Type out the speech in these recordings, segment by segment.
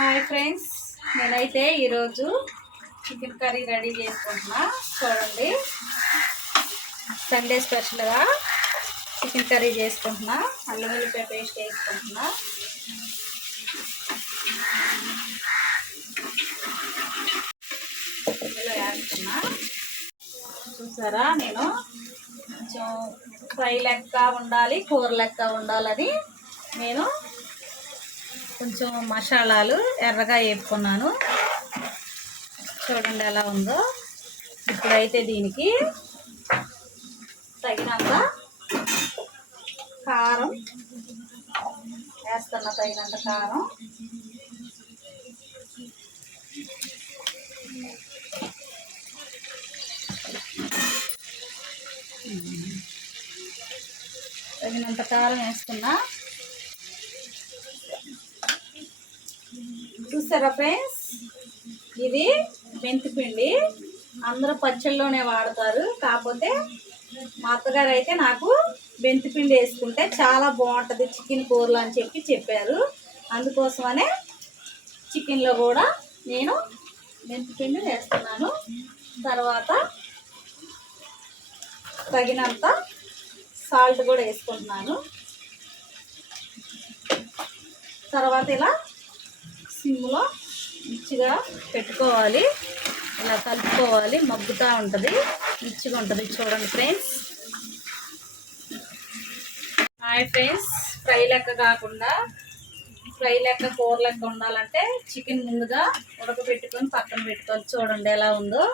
Hi friends, నేనైతే ఈరోజు chicken curry ready చేసుకుంటున్నా. చూడండి, సండే స్పెషల్గా చికెన్ కర్రీ చేసుకుంటున్నా. అల్లం వెల్లిపాయ పేస్ట్ వేసుకుంటున్నా. ఇందులో వేస్తున్నా. చూసారా, నేను కొంచెం ఫ్రై లెక్క ఉండాలి, కూర లెక్క ఉండాలని నేను కొంచెం మసాలాలు ఎర్రగా వేపుకున్నాను. చూడండి ఎలా ఉందో. ఇప్పుడైతే దీనికి తగినంత కారం వేస్తున్నా. తగినంత కారం, తగినంత కారం వేస్తున్నా. చూసారా ఫ్రెండ్స్, ఇది మెంతిపిండి. అందరూ పచ్చళ్ళలోనే వాడతారు, కాకపోతే మా అత్తగారు అయితే నాకు మెంతిపిండి వేసుకుంటే చాలా బాగుంటుంది చికెన్ కూరలు అని చెప్పారు. అందుకోసమనే చికెన్లో కూడా నేను మెంతిపిండి వేస్తున్నాను. తర్వాత తగినంత సాల్ట్ కూడా వేసుకుంటున్నాను. తర్వాత ఇలా సిమ్లో మిర్చిగా పెట్టుకోవాలి, ఇలా కలుపుకోవాలి. మగ్గుతూ ఉంటుంది, మిర్చిగా ఉంటుంది. చూడండి ఫ్రెండ్స్. హాయ్ ఫ్రెండ్స్, ఫ్రై లెక్క కాకుండా ఫ్రై లెక్క కూర లెక్క ఉండాలంటే చికెన్ ముందుగా ఉడకబెట్టుకొని పక్కన పెట్టుకోవాలి. చూడండి ఎలా ఉందో.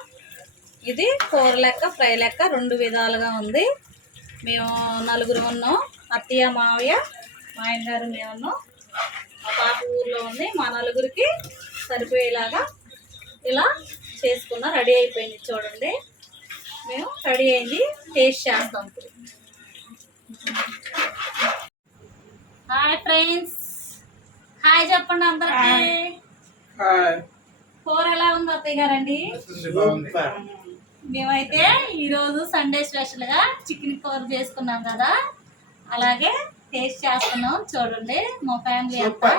ఇది కూర లెక్క ఫ్రై లెక్క రెండు విధాలుగా ఉంది. మేము నలుగురు ఉన్నాం, అత్తయ్య మావయ్య మా ఆయన గారు, మేము ఉన్నాం. మా పాప ఊర్లో ఉంది. మా నలుగురికి సరిపోయేలాగా ఇలా చేసుకున్నా. రెడీ అయిపోయింది. చూడండి, మేము రెడీ అయింది, టేస్ట్ చేస్తాం. హాయ్ ఫ్రెండ్స్, హాయ్ చెప్పండి అందరికి. కూర ఎలా ఉంది అత్తయ్య గారండి? మేమైతే ఈరోజు సండే స్పెషల్గా చికెన్ కూర చేసుకున్నాం కదా, అలాగే టేస్ట్ చేస్తున్నాం. చూడండి, మా ఫ్యామిలీ అంతా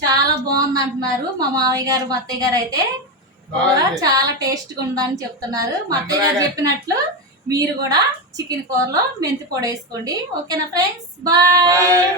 చాలా బాగుంది అంటున్నారు. మా మామయ్య గారు మా అత్తయ్య గారు అయితే కూర చాలా టేస్ట్గా ఉందని చెప్తున్నారు. మా అత్తయ్య గారు చెప్పినట్లు మీరు కూడా చికెన్ కూరలో మెంతి పొడి వేసుకోండి. ఓకేనా ఫ్రెండ్స్? బాయ్.